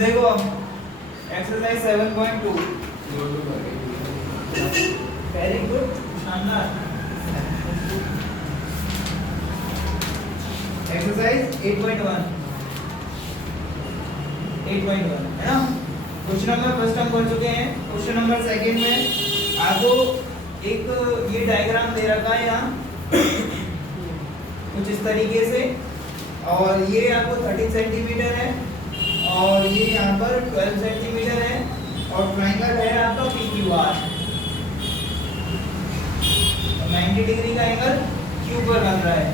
देखो exercise 7.2 very good शानदार। Exercise 8.1 है ना। क्वेश्चन नंबर फर्स्ट हम कर चुके हैं। क्वेश्चन नंबर सेकंड में आपको एक ये डायग्राम दे रखा है यहाँ कुछ इस तरीके से, और ये आपको 30 सेंटीमीटर है और ये यहाँ पर 12 सेंटीमीटर है और ट्राइंगल है आपका PQR। 90 डिग्री का एंगल Q पर बन रहा है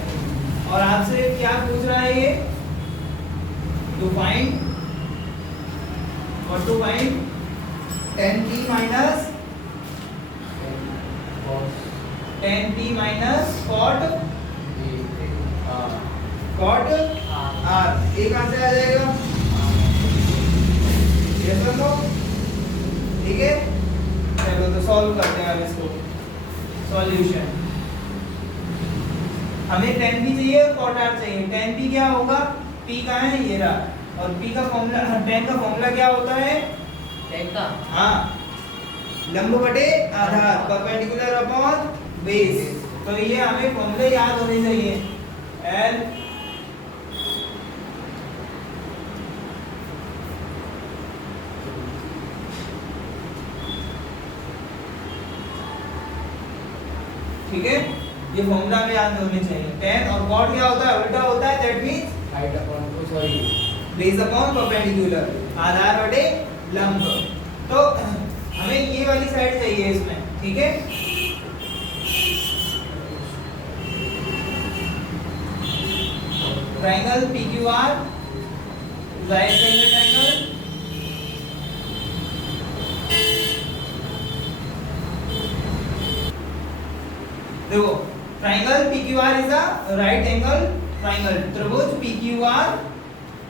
और आपसे क्या पूछ रहा है ये, टू फाइंड और to find tan T minus cot R। एक कहाँ से आ जाएगा, ये सब लो, ठीक है। चलो तो सॉल्व करते हैं अब इसको। सॉल्यूशन, हमें tan P चाहिए और cot R चाहिए। tan P क्या होगा, P कहाँ है, ये रहा, और P का फॉर्मूला, tan का फॉर्मूला क्या होता है, tan का हाँ लंब बटे आधार, परपेंडिकुलर अपॉन बेस। तो ये हमें फॉर्मूले याद होने चाहिए। L ठीक है, ये फॉर्मूला में याद होने चाहिए। tan और cot क्या होता है, उल्टा होता है, that means height upon sorry base upon perpendicular, आधार बटे लंब। तो हमें ये वाली साइड चाहिए इसमें, ठीक है। Triangle PQR, right angle triangle, देखो triangle PQR is a right angle triangle. त्रिभुज PQR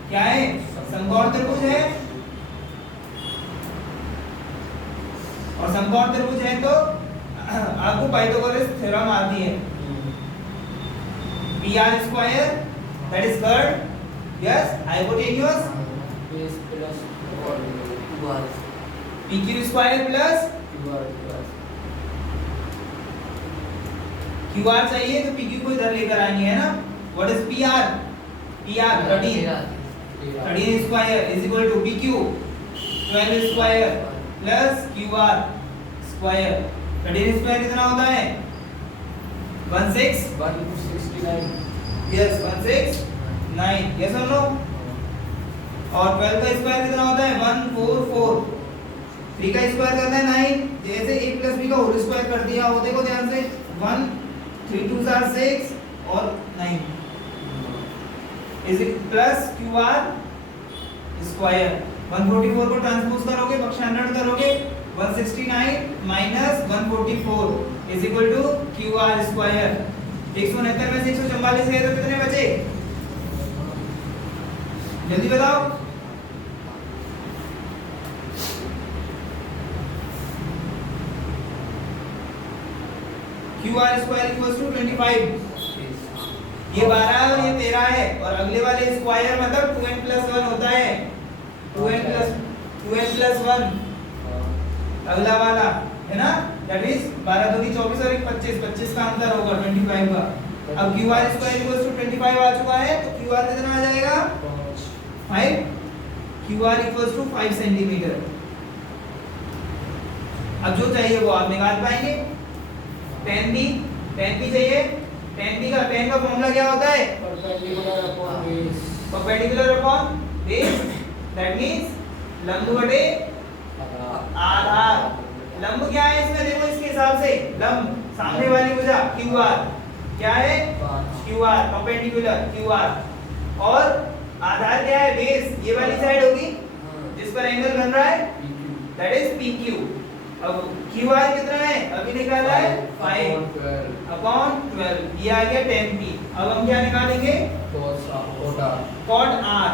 क्या है, समकोण त्रिभुज है, और समकोण त्रिभुज है तो आपको पाइथागोरस थ्योरम आती है, PR स्क्वायर दैट इज कर्ड, yes, hypotenuse base plus QR PQ square plus QR चाहिए तो PQ को इधर लेकर आएंगे, है ना। What is PR, 13 square is equal to PQ 12 square plus QR square. 13 square कितना होता है, 169, यस 169, यस और नो। और 12 का स्क्वायर कितना होता है, 144। 3 का स्क्वायर करना है 9, जैसे a प्लस b का होल स्क्वायर कर दिया हो, देखो ध्यान से, 1 3 2 are 6 और 9 इज प्लस QR स्क्वायर। 144 को ट्रांसपोज करोगे, पक्षांतरण करोगे, 169 minus 144 is equal to QR square. 169 में से 144 गए तो कितने बचे, जल्दी बताओ। QR square equals to 25। ये 12 और ये 13 है, और अगले वाले स्क्वायर मतलब 2n प्लस 1 होता है, 2n प्लस 1 अगला वाला, है ना। दैट मींस 12 दूनी 24 और 25 का अंतर होगा 25 का। अब QR स्क्वायर इक्वल्स टू 25 आ चुका है, तो QR कितना आ जाएगा, 5। QR equals to 5 centimetre. अब जो चाहिए वो आप निकाल पाएंगे। tan B चाहिए, tan का फॉर्मूला क्या होता है, perpendicular upon base, that means लंब बटे आधार। लंब क्या है इसमें, देखो इसके हिसाब से लंब सामने वाली भुजा QR क्या है, QR परपेंडिकुलर QR, और आधार क्या है, बेस, ये वाली साइड होगी जिस पर एंगल बन रहा है, दैट इज PQ। अब QR कितना है, अभी निकाला है 5 अपॉन 12, ये आ गया tan P। अब हम क्या निकालेंगे, cot R।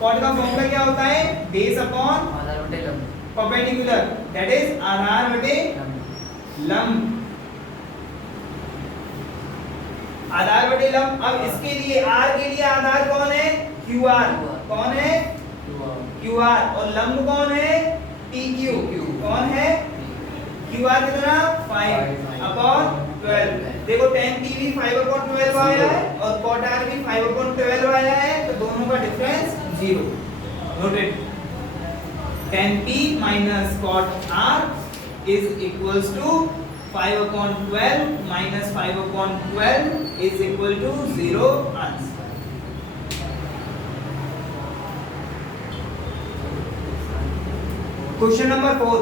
cot का फॉर्मूला क्या होता है, बेस अपॉन आधार बटे लंब, परपेंडिकुलर दैट इज आधार बटे लंब, आधार बटे लंब। अब इसके लिए R के लिए आधार कौन है, QR। कौन है, QR क्यू आर, और लंब कौन है टी क्यू, कौन है क्यू आर कितना 5 अपॉन 12। देखो tan TV 5 अपॉन 12 आया है और cot R भी 5 अपॉन 12 आया है, तो दोनों का difference 0। Noted, tan P minus cot R is equals to 5 upon 12 minus 5 upon 12 is equal to 0 answer. Question number 4,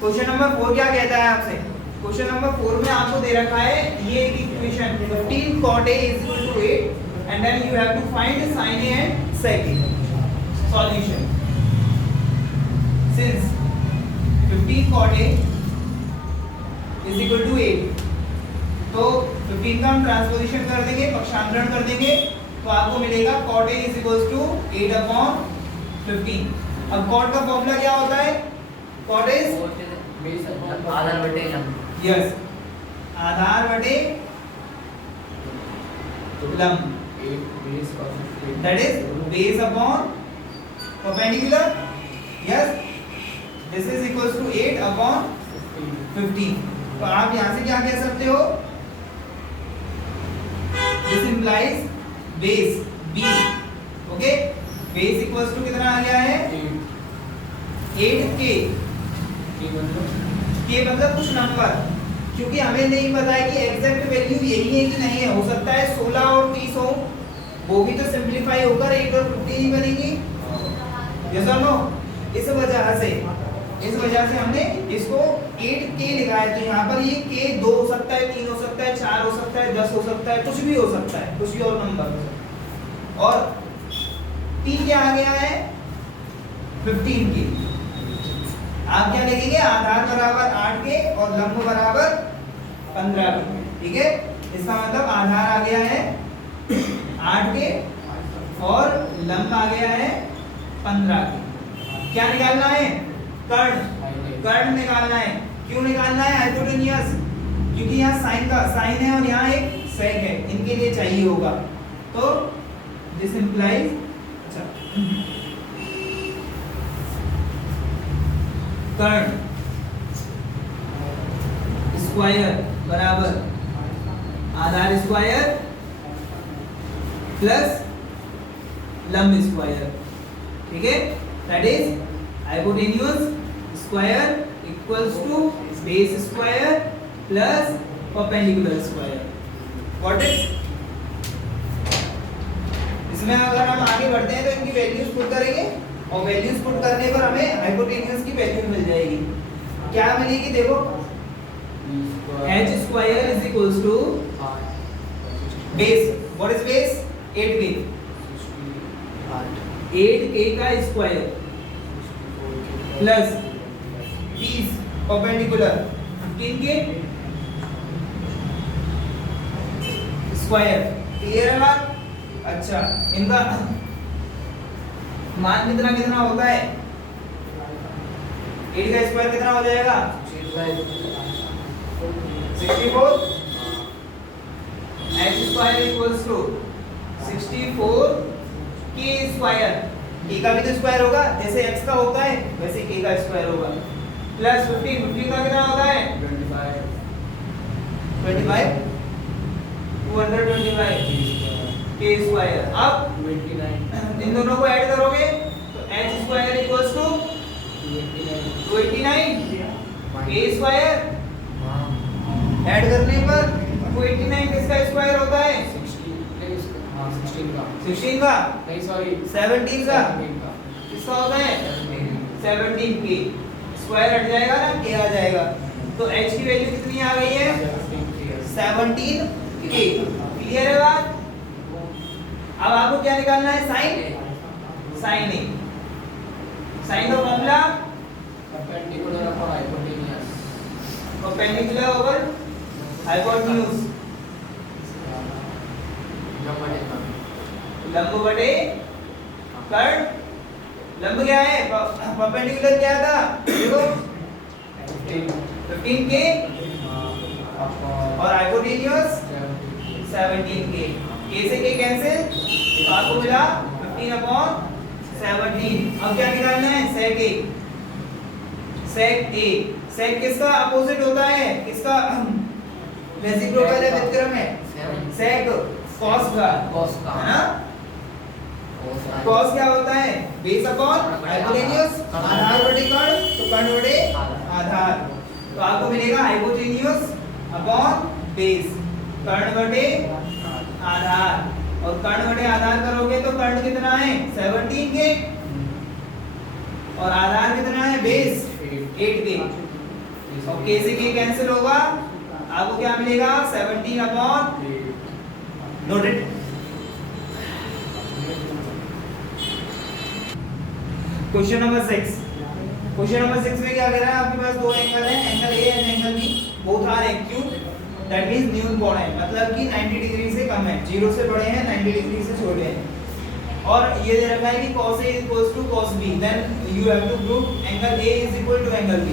question number 4 क्या कहता है आपसे? क्वेश्चन नंबर 4 में आपको दे रखा है ये एक equation 15 cot A is equal to 8 and then you have to find sin A and sec A। Solution, since 15 cot A is equal to 8, तो 15 का हम ट्रांसपोजिशन कर देंगे, पक्षांतरण कर देंगे, तो आपको मिलेगा cot A is equals to 8 upon 15। अब cot का फॉर्मूला क्या होता है? cot is आधार बटे लंब। यस, आधार बटे लंब, that is base upon perpendicular. Yes, this is equals to 8 upon 15। तो आप यहां से क्या कह सकते हो? This implies base b, okay, base equals to कितना आ गया है 8k, के मतलब कुछ नंबर, क्योंकि हमें नहीं पता है कि एग्जैक्ट वैल्यू यही है कि नहीं है, हो सकता है 16 और 30 हो, वो भी तो सिंपलीफाई होकर 8 और 15 ही बनेंगी। यस और नो? इस वजह से हमने इसको 8k लिखा है। तो यहाँ पर ये k 2 हो सकता है, 3 हो सकता है, 4 हो सकता है, 10 हो सकता है, कुछ भी हो सकता है, कुछ भी और नंबर हो सकता है। और p क्या आ गया है 15k। आप क्या लिखेंगे? आधार बराबर 8k और लंब बराबर 15k, ठीक है। इसका मतलब आधार आ गया है 8k और लंब आ गया है 15k। क्या निकालना है? कर्ण निकालना है। क्यों निकालना है? हाइपोटेन्यूस, क्योंकि यहाँ साइन है और यहाँ एक सेक है, इनके लिए चाहिए होगा। तो दिस इंप्लाइज, अच्छा, कर्ण स्क्वायर बराबर आधार स्क्वायर प्लस लंब स्क्वायर, ठीक है। That is hypotenuse square equals to base square plus perpendicular square. What is, इसमें अगर हम आगे बढ़ते हैं तो इनकी वैल्यूज पुट करेंगे और वैल्यूज पुट करने पर हमें हाइपोटेन्यूस की वैल्यू मिल जाएगी। क्या मिलेगी? देखो, h square is equals to base, what is base? 8k, 8k का square plus 20 perpendicular 15k square. Clear है बात? अच्छा, इनका मान कितना कितना होता है? 8 का स्क्वायर कितना हो जाएगा? 64। h square equals to 64 k square. k का भी तो स्क्वायर होगा, जैसे x का होता है वैसे k का स्क्वायर होगा, प्लस 15 का कितना होता है? 25 225 k स्क्वायर। अब 29, इन दोनों को ऐड करोगे तो h square equals to 289 k square. Add करने पर 289 किसका स्क्वायर होता है? 16 का, नहीं सॉरी 17 का, किसका होता है? 17 k स्क्वायर हट जाएगा ना, k आ जाएगा, तो h की वैल्यू कितनी आ गई है? 17 k। क्लियर है बात? अब आपको क्या निकालना है? साइन ए। साइन का formula perpendicular upon hypotenuse, perpendicular over hypotenuse, लंब बटे कर्ण। लंब क्या है? परपेंडिकुलर क्या था? देखो 15k और हाइपोटेन्यूस 17k। k से k कैंसिल, तो आपको मिला 15 अपॉन 17। अब क्या निकालना है? सेक ए। सेक ए, सेक किसका अपोजिट होता है? किसका रेसिप्रोकल है, व्युत्क्रम है? सेक कॉस का, है ना? कॉस क्या होता है? बेस अपॉन हाइपोटेन्यूज, आधार बटे कर्ण, तो कर्ण बटे आधार। तो आपको मिलेगा हाइपोटेन्यूज अपॉन बेस, कर्ण बटे आधार। और कर्ण बटे आधार करोगे तो कर्ण कितना है? 17 के, और आधार कितना है? बेस 8 के। और के से के कैंसिल होगा, आपको क्या मिलेगा? 17 upon, noted. Question number 6। Question number 6 में क्या कह रहा है? आपके पास दो एंगल हैं, angle A and angle B, both are acute, that means न्यून कोण है, मतलब कि 90 डिग्री से कम है, 0 से बड़े हैं, 90 डिग्री से छोटे हैं। और ये दे रखा है कि cos A = cos B, then you have to prove angle A = angle B।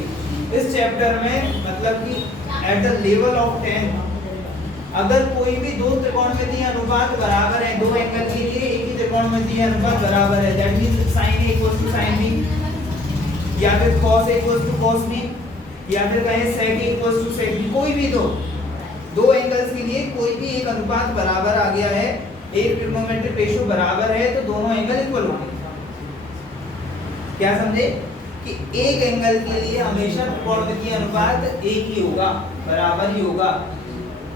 इस चैप्टर में मतलब कि एट द लेवल ऑफ 10 अगर कोई भी दो त्रिकोणमितीय अनुपात बराबर है, दो एंगल के लिए एक ही त्रिकोणमितीय अनुपात बराबर है, that means sin A = sin B, या फिर cos A = cos B, या फिर कहें sec A = sec B, कोई भी दो एंगल्स के लिए कोई भी एक अनुपात बराबर आ गया है, एक ट्रिग्नोमेट्रिक रेशियो बराबर है, तो दोनों एंगल इक्वल होंगे। क्या समझे? कि एक एंगल के लिए हमेशा त्रिकोणमितीय अनुपात एक ही होगा, बराबर ही होगा।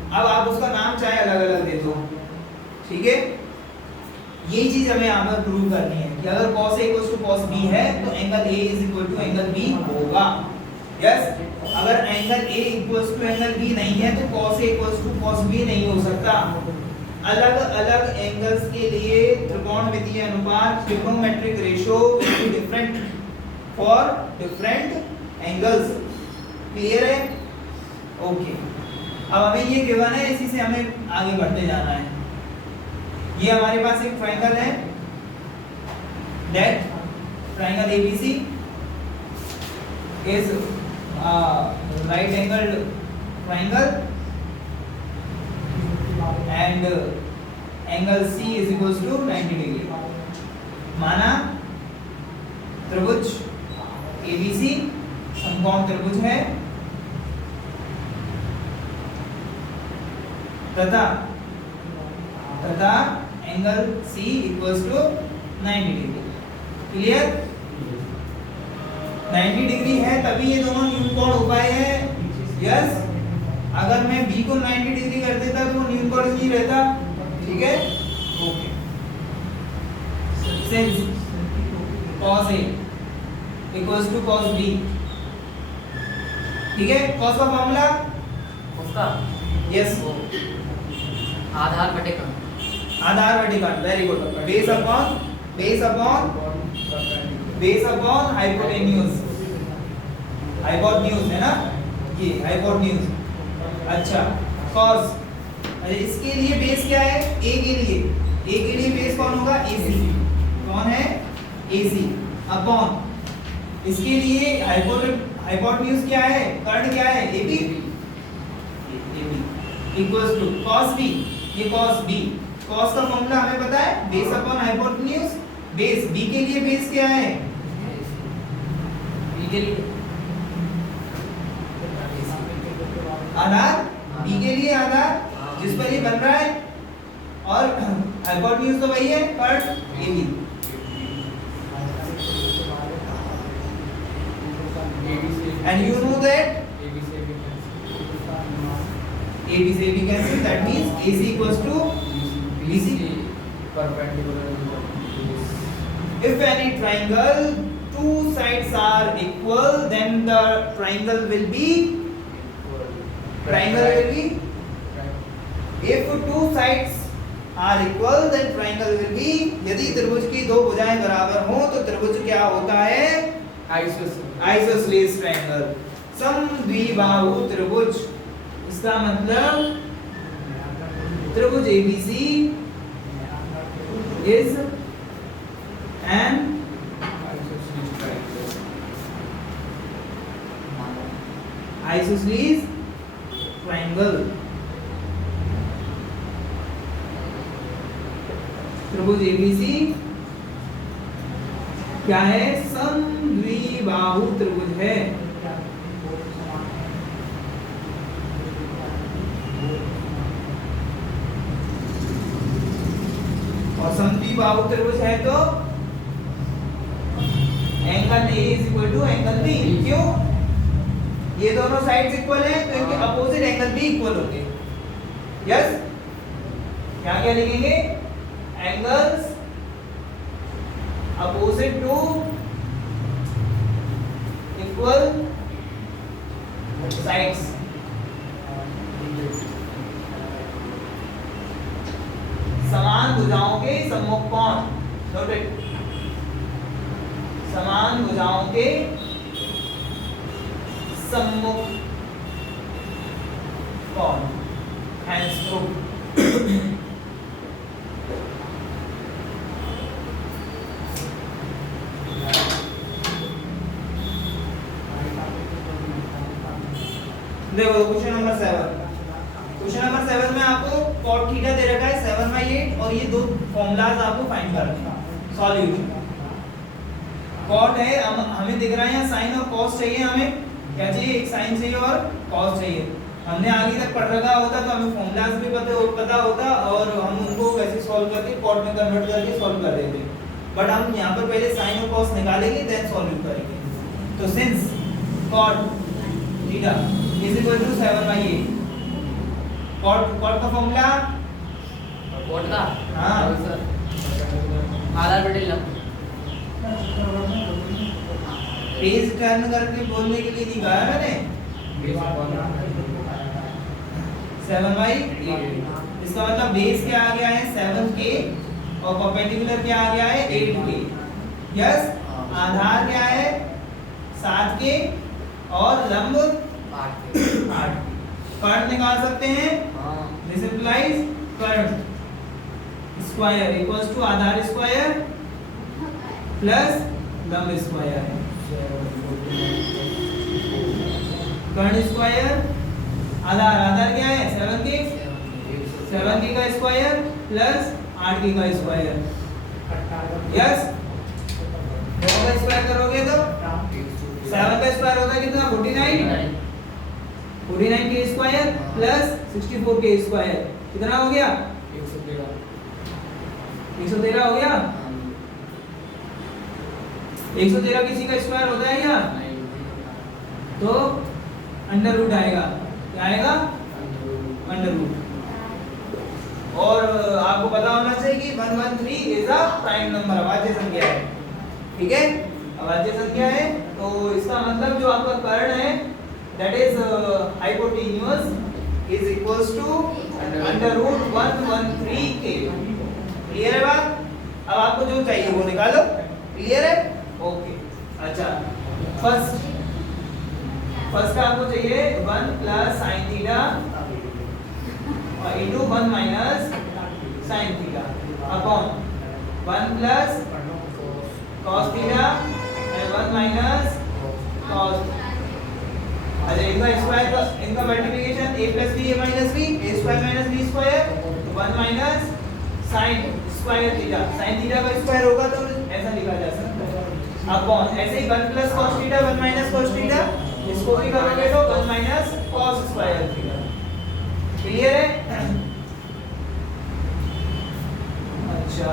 अब आप उसका नाम चाहे अलग अलग दे दो, ठीक है? यही चीज हमें यहाँ पर प्रूव करनी है कि अगर cos A = cos B है तो एंगल A = एंगल B होगा। यस, अगर एंगल A = एंगल B नहीं है तो cos A = cos B नहीं हो सकता। अलग अलग एंगल्स के लिए त्रिकोणमितीय अनुपात, trigonometric ratio will be different for different angles. Clear है? ओके। अब हमें ये गिवन है, इसी से हमें आगे बढ़ते जाना है। ये हमारे पास एक ट्रायंगल है, that triangle ABC is right angled triangle and angle C = 90 degree. माना त्रिभुज ABC समकोण त्रिभुज है तथा angle C = 90 degree. Clear? 90 degree है तभी ये दोनों न्यून कोण हो पाए हैं। यस, अगर मैं B को 90 डिग्री कर देता तो वो न्यून कोण नहीं रहता। ठीक है? Okay. Since cos A = cos B, ठीक है? cos का फॉर्मूला उसका यस, आधार बटे कर्ण, आधार बटे कर्ण, very good. Base upon hypotenuse, hypotenuse है ना, ये हाइपोटेन्यूज। अच्छा, cos, अच्छा इसके लिए बेस क्या है? A के लिए बेस कौन होगा? AC। कौन है? AC अपॉन इसके लिए हाइपोटेन्यूज क्या है? कर्ण क्या है? AB equals to cos B, ये cos B। cos का फॉर्मूला हमें पता है, base upon hypotenuse. Base B के लिए बेस क्या है? B के लिए आधार, B के लिए आधार जिस पर ये बन रहा है, और हाइपोटेन्यूज तो वही है, कर्ण AB। And you know that AB से AB cancel, that means AC equals to BC. perpendicular. If any triangle two sides are equal, then the triangle will be if two sides are equal, then triangle will be, यदि त्रिभुज की दो भुजाएं बराबर हों तो त्रिभुज क्या होता है? आइसोसेलेस ट्रायंगल, समद्विबाहु त्रिभुज। इसका मतलब त्रिभुज ABC is an isosceles triangle। त्रिभुज ABC क्या है? समद्विबाहु त्रिभुज है। और समद्विबाहु त्रिभुज है तो angle A is equal to angle B। क्यों? ये दोनों साइड्स इक्वल है तो इनके अपोजिट एंगल भी इक्वल होंगे। यस, क्या क्या लिखेंगे? Angles opposite to equal sides. समान भुजाओं के सम्मुख कोण। नोट इट, समान भुजाओं के सम्मुख कोण। Hands through. देखो क्वेश्चन नंबर 7। क्वेश्चन नंबर 7 में आपको cot थीटा दे रखा है 7/8 और ये दो फॉर्मूलाज आपको फाइंड करने हैं। सॉल्यूशन cot है, हमें दिख रहा है यहाँ sin और cos चाहिए। हमें क्या चाहिए? एक sin चाहिए और cos चाहिए। हमने आगे तक पढ़ रखा होता तो हमें फॉर्मूलाज भी पता होता और हम उनको वैसे सॉल्व करके cot में कन्वर्ट करके सॉल्व कर देते। बट हम यहाँ पर पहले sin और cos निकालेंगे देन सॉल्व करेंगे। तो since cot theta is equal to 7/8, cot का फॉर्मूला कोट का? हाँ। सर आधार बटे लंब। पेज टर्न करके बोलने के लिए नहीं कहा मैंने। 7/8 इसका मतलब बेस क्या आ गया है? 7k और परपेंडिकुलर क्या आ गया है? 8k। यस, आधार क्या है? 7k और लंब 8। कर्ण निकाल सकते हैं। दिस इंप्लाइज कर्ण स्क्वायर इक्वल्स टू आधार स्क्वायर प्लस लंब स्क्वायर। कर्ण स्क्वायर आधार क्या है? 7k का स्क्वायर प्लस 8k का स्क्वायर। यस, दोनों का स्क्वायर करोगे तो 7 का स्क्वायर होता है कितना? 49 के स्क्वायर प्लस 64 के स्क्वायर। कितना हो गया? 113 हो गया। 113 किसी का स्क्वायर होता है क्या? तो अंडर रूट आएगा। क्या आएगा? Under root. और आपको पता होना चाहिए कि 113 इज अ प्राइम नंबर, अभाज्य संख्या है। ठीक है, अभाज्य संख्या है तो इसका मतलब जो आपका कर्ण है that is hypotenuse is equals to under root 113k। Clear है बात? अब आपको जो चाहिए वो निकालो। क्लियर है? ओके। अच्छा, फर्स्ट का आपको चाहिए 1 प्लस sin थीटा और into 1 minus sin theta upon 1 plus cos theta and 1 minus cos। अच्छा, इनका multiplication a plus b a minus b, a square minus b square, तो 1 minus sin square theta. sin theta का square होगा तो ऐसा लिखा जा सकता है अपॉन ऐसे ही 1 plus cos theta 1 minus cos theta, इसको भी करोगे तो 1 minus cos square theta. Clear है? अच्छा,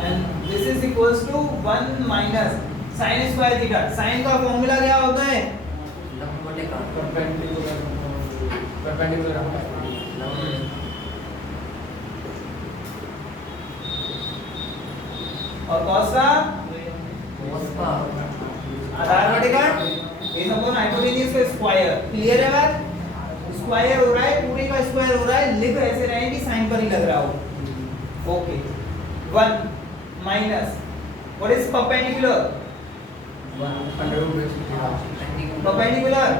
and this is equals to 1 minus sin square theta. sin का फॉर्मूला क्या होता है? परपेंडिकुलर। और cos का आधार बटे कर्ण बेस अपॉन हाइपोटेन्यूज का स्क्वायर। क्लियर है बात? स्क्वायर हो रहा है, पूरे का स्क्वायर हो रहा है, लिख ऐसे रहे कि साइन पर ही लग रहा हो। Okay, 1 minus what is perpendicular? Perpendicular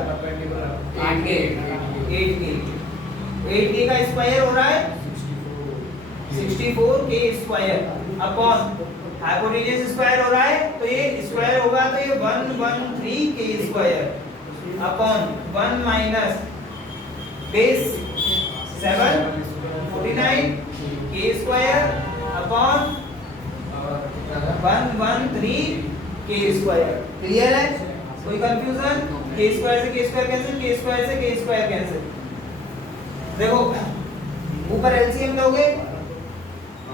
8k का स्क्वायर हो रहा है 64k square upon hypotenuse square हो रहा है तो ये स्क्वायर होगा तो ये 113k square upon 1 minus base 7 49k square upon 113 के स्क्वायर। क्लियर है? कोई कंफ्यूजन? के स्क्वायर से के स्क्वायर कैंसिल, के स्क्वायर से के स्क्वायर कैंसिल। देखो ऊपर एलसीएम लोगे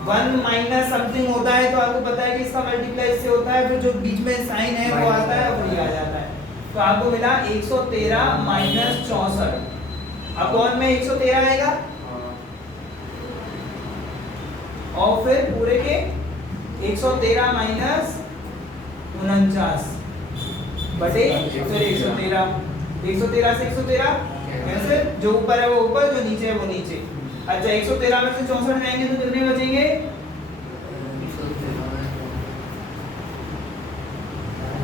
1 माइनस समथिंग होता है तो आपको पता है कि इसका मल्टीप्लाई इससे होता है, फिर जो बीच में साइन है वो आता है और ये आ जाता है। तो आपको मिला 113 माइनस 64 अपॉन में 113 आएगा और फिर पूरे के 113 माइनस 49 बटे फिर 113 से 113 कैसे, जो ऊपर है वो ऊपर, जो नीचे है वो नीचे। अच्छा 113 में से 64 जाएंगे तो कितने बचेंगे?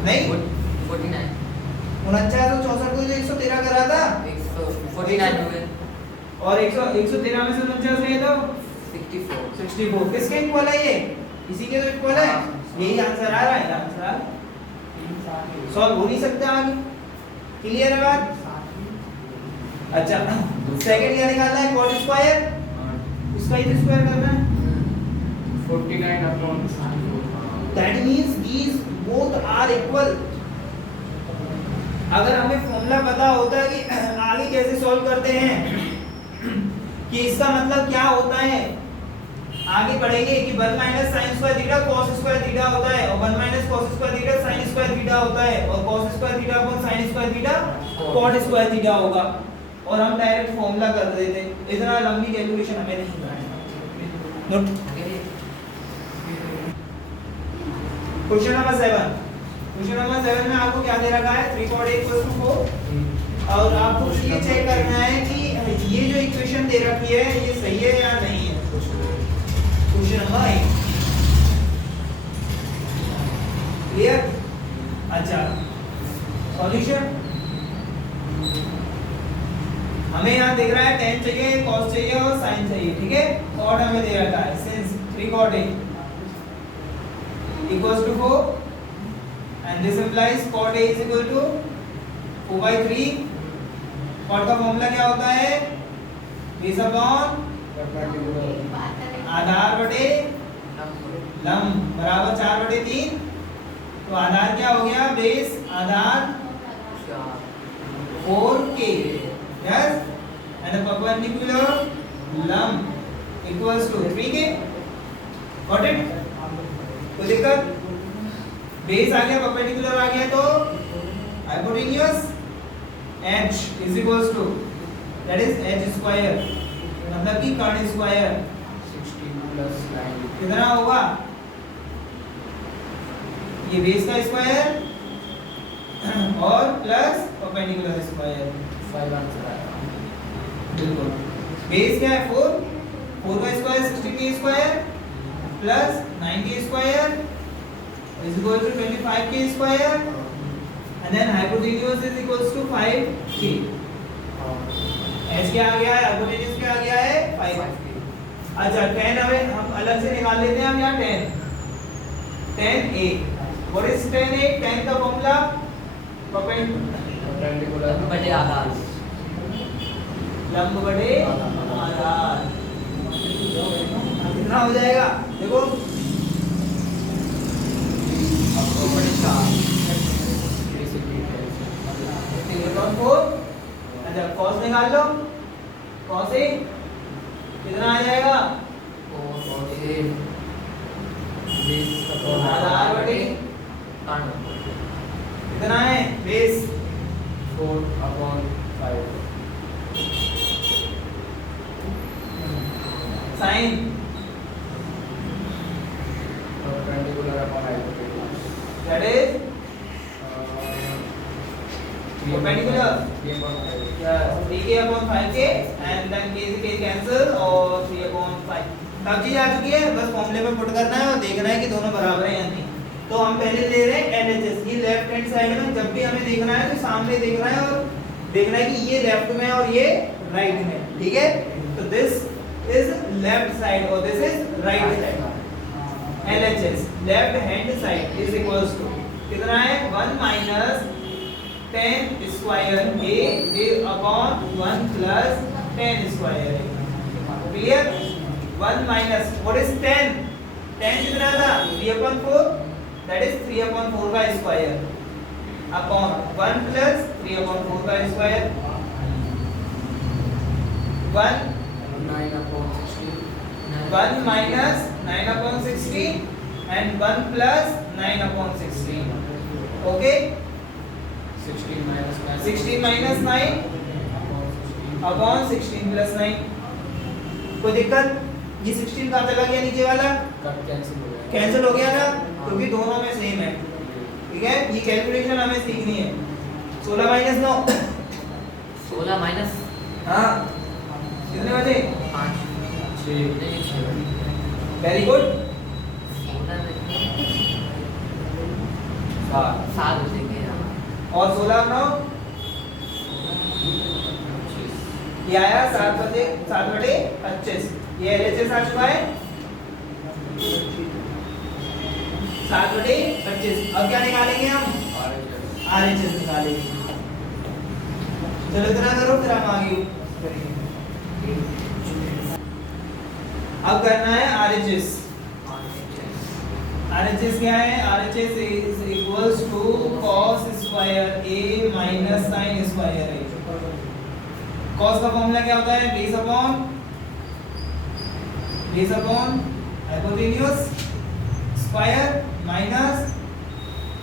नहीं 49 49 और 64 को जो 113 करा था 149 हो गए और 113 में से 49 गए तो 64 किसके इक्वल है? ये इसी के तो इक्वल है। यही आंसर आ रहा है। आंसर सॉल्व हो नहीं सकता आगे। क्लियर है बात? अच्छा सेकंड क्या निकालना है? कॉट स्क्वायर, उसका ही स्क्वायर करना है। 49 upon that means these both are equal. अगर हमें फॉर्मूला पता होता है कि आगे कैसे सॉल्व करते हैं कि इसका मतलब क्या होता है, आगे पढ़ेंगे कि 1 minus sine square theta cos square theta होता है और 1 minus cos square theta sin square theta होता है और cos square theta upon sin square theta cot square theta होगा। और हम डायरेक्ट फॉर्मूला कर देते, इतना लंबी कैलकुलेशन हमें नहीं करना। Note question number 7। Question number 7 में आपको क्या दे रखा है? 3 cot a = 4 और आपको ये चेक करना है कि ये जो इक्वेशन दे रखी है ये सही है या नहीं है। Question number 8 clear? अच्छा सॉल्यूशन हमें यहाँ दिख रहा है tan चाहिए, cos चाहिए और sin चाहिए, ठीक है। cot हमें दे रखा है since 3 cot a equals to 4 and this implies cot a is equal to 4/3। cot का फॉर्मूला क्या होता है? बेस अपॉन आधार बटे लंब बराबर 4/3। तो आधार क्या हो गया? Base Aadhaar 4k, yes, and the perpendicular lump equals to 3k। Got it? कोई दिक्कत? बेस आ गया, परपेंडिकुलर आ गया तो hypotenuse h is equals to that is h square, मतलब कि कर्ण स्क्वायर 16 + 9 कितना होगा? ये बेस का स्क्वायर और प्लस परपेंडिकुलर स्क्वायर 5 आंसर आया। बिल्कुल। बेस क्या है? 4 का square 16 square plus 9 square is equal to 25 square and then hypotenuse is equals to 5k। h क्या आ गया है? hypotenuse क्या आ गया है? 5। अच्छा tan हमें हम अलग से निकाल लेते हैं। हम यहाँ tan a, what is tan a? tan का फॉर्मूला परपेंडिकुलर बटे आधार, लंब बटे आधार कितना हो जाएगा? देखो बटे 4 अच्छा cos निकाल लो। cos a कितना आ जाएगा? आधार बटे कितना है? Base 4/5 sine perpendicular upon hypotenuse that is perpendicular 3k upon 5k and then k से k cancel और 3/5 सब चीज आ चुकी है। बस फॉर्मूले में पुट करना है और देखना है कि दोनों बराबर हैं या नहीं। तो हम पहले ले रहे हैं LHS। ये लेफ्ट हैंड साइड में जब भी हमें देखना है तो सामने देखना है और देखना है कि ये लेफ्ट में और ये राइट में, ठीक है। तो दिस इज लेफ्ट साइड और this is right side. LHS left hand side is equals to कितना है? 1 माइनस tan स्क्वायर a अपॉन 1 plus tan square a। Clear? 1 minus what is tan? tan कितना था? 3/4 दैट इज 3/4 का square upon 1 plus 3/4 का square 1 1 minus 9/16 and 1 plus 9/16 okay 16 minus 9 upon 16 plus 9 कोई दिक्कत ये 16 कहाँ चला गया नीचे वाला कैंसिल हो गया ना क्योंकि दोनों में सेम है ठीक है ये कैलकुलेशन हमें सीखनी है 16 माइनस 9 16 माइनस हाँ कितने बचे 5 वेरी गुड 7 हो जाएंगे और 16 9 ये आया 7/25 ये एलएचएस आ चुका है 7/25 अब क्या निकालेंगे हम आरएचएस निकालेंगे चलो इतना करो फिर हम आगे करेंगे अब करना है आरएचएस आरएचएस क्या है RHS is equals to cos square a minus sin square a cos का फॉर्मूला क्या होता है base upon hypotenuse square minus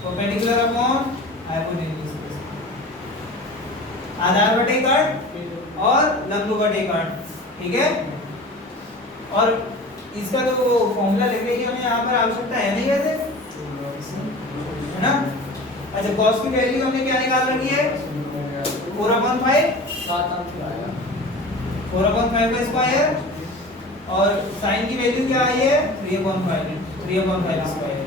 perpendicular upon hypotenuse आधार बटे कट और लंब बटे कट ठीक है और इसका तो फॉर्मूला लिखने की हमें यहाँ पर आवश्यकता है नहीं वैसे है ना अच्छा cos की वैल्यू हमने क्या निकाल रखी है 4/5 का स्क्वायर और sin की वैल्यू क्या आई है 3/5 स्क्वायर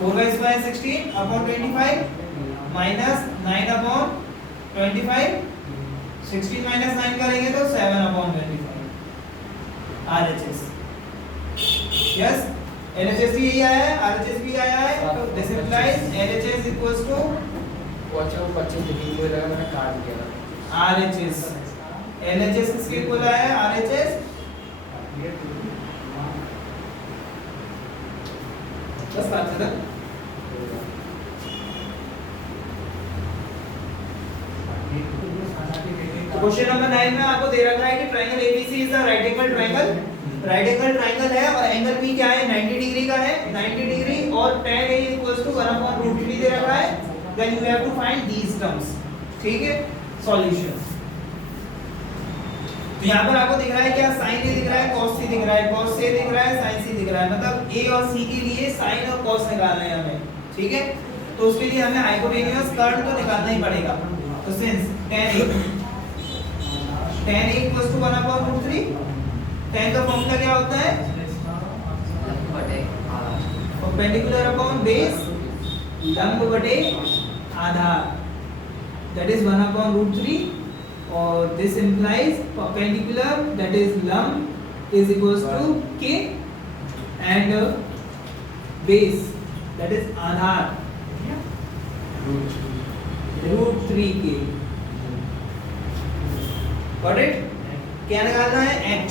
4 का स्क्वायर 16/25 माइनस 9/25 16 माइनस 9 करेंगे तो 7/25 RHS यस LHS भी यही आया है RHS भी आया है तो this implies LHS equals to 25 लिखेंगे लगा मैंने काट दिया RHS LHS किसके इक्वल आया है RHS बस बात खत्म क्वेश्चन नंबर 9 में आपको दे रखा है कि triangle ABC is a right angle triangle है और एंगल P क्या है 90 डिग्री का है 90 डिग्री और tan A इक्वल्स टू 1/√3 दे रखा है then you have to find these terms ठीक है सॉल्यूशन तो यहाँ पर आपको दिख रहा है क्या sin A दिख रहा है cos C दिख रहा है cos A दिख रहा है sin C दिख रहा है मतलब A और C के लिए sin और cos निकालना है हमें ठीक है तो उसके लिए हमें हाइपोटेन्यूज कर्व तो निकालना ही पड़ेगा तो since tan A equals to 1/√3 tan का फॉर्मूला क्या होता है परपेंडिकुलर अपॉन बेस लंब बटे आधार that is 1/√3 और this implies perpendicular that is lump is equals to k and base that is Aadhaar √3k got it क्या निकालना है h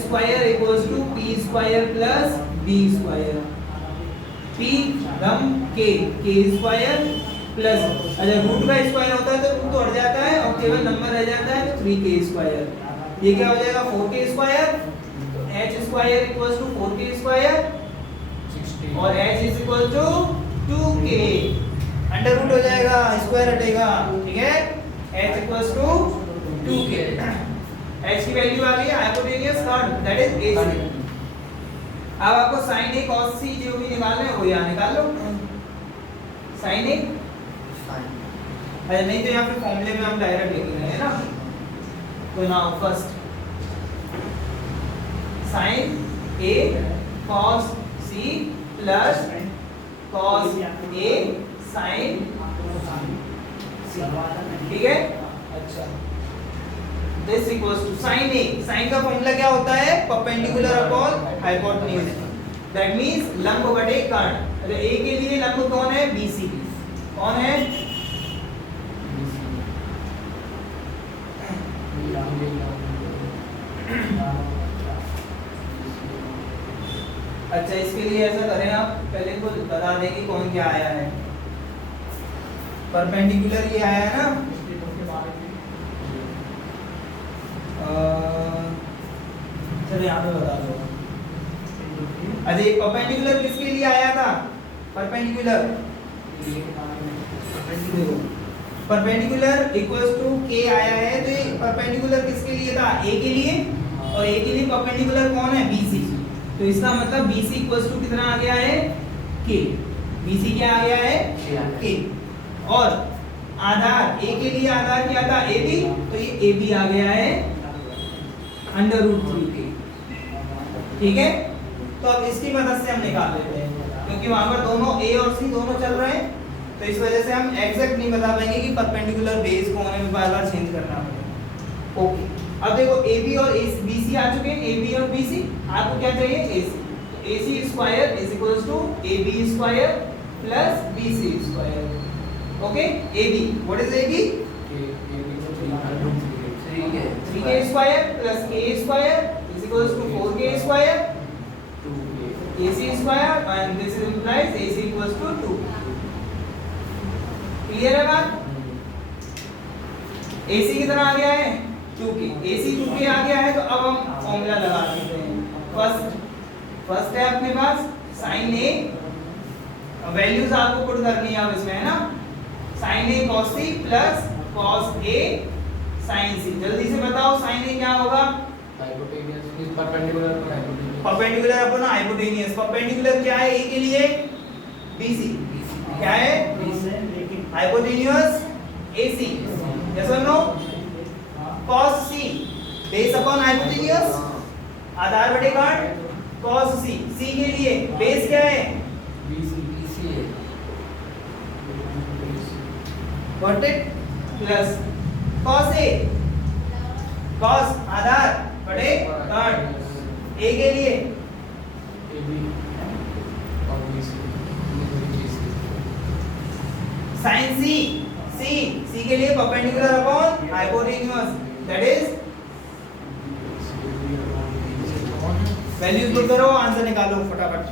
square equals to p square plus b square p लंब k square plus अच्छा root का square होता है तो root तो हट जाता है और केवल नंबर रह जाता है तो 3k स्क्वायर ये क्या हो जाएगा 4k स्क्वायर तो h square equals to 4k square 60 और h is equal to 2k under root हो जाएगा स्क्वायर हटेगा ठीक है h equals to 2k h की वैल्यू आ गई हाइपोटेन्यूज कर्व दैट इज AC अब आपको sin A cos C जो भी निकालना है वो यहाँ निकाल लो sin A अरे नहीं तो यहाँ पे फॉर्मूले में हम डायरेक्ट लिख रहे हैं ना तो now first sin A cos C plus cos A sin C ठीक है अच्छा this equals to sin A sin का फॉर्मूला क्या होता है perpendicular upon hypotenuse that means लंब बटे कर्ण अरे A के लिए लंब कौन है BC कौन है अच्छा इसके लिए ऐसा करें, आप पहले इनको बता दें कि कौन क्या आया है। परपेंडिकुलर ये आया है ना, चलो यहाँ पे बता दो। अच्छा ये परपेंडिकुलर किसके लिए आया था? परपेंडिकुलर परपेंडिकुलर इक्वल्स टू के आया है, तो ये परपेंडिकुलर किसके लिए था? ए के लिए, और ए के लिए परपेंडिकुलर कौन है? बीसी। तो इसका मतलब बीसी इक्वल्स टू कितना आ गया है? के। बीसी क्या आ गया है? के। और आधार ए के लिए आधार क्या था? ए बी, तो ये ए बी आ गया है अंडर रूट 3 के। ठीक है, तो अब इसकी मदद से हम निकाल लेते हैं, क्योंकि वहां पर दोनों ए और सी दोनों चल रहे हैं, तो इस वजह से हम एग्जैक्ट नहीं बता पाएंगे कि परपेंडिकुलर बेस को हमें बार-बार चेंज करना पड़ेगा। ओके, अब देखो ए बी और बी सी आ चुके हैं, ए बी और बी सी। आपको क्या चाहिए? A C. तो A C square is equals to A B square plus B C square. Okay, A B, what is A B? 3k square plus k square is equals to 4k square, 2ac square, and this implies ac equals to 2। Clear है बात? ac कितना आ गया है? 2k। ac 2k आ गया है, तो अब हम फॉर्मूला लगा देते हैं। फर्स्ट है अपने पास sin a, वैल्यूज आपको पुट करनी है अब इसमें, है ना? sin a cos c plus cos a sin c। जल्दी से बताओ sin a क्या होगा? हाइपोटेनियस, परपेंडिकुलर पर hypotenuse, perpendicular upon hypotenuse. Perpendicular क्या है? ए के लिए BC, क्या है? Hypotenuse AC। यस और no? cos c base upon hypotenuse, आधार बटे घाट, cos c। c के लिए बेस क्या है? BC है, got it? Plus cos a, cos आधार बटे घाट, a के लिए AB और BC, sin c के लिए perpendicular upon hypotenuse, that is values put करो, आंसर निकालो फटाफट।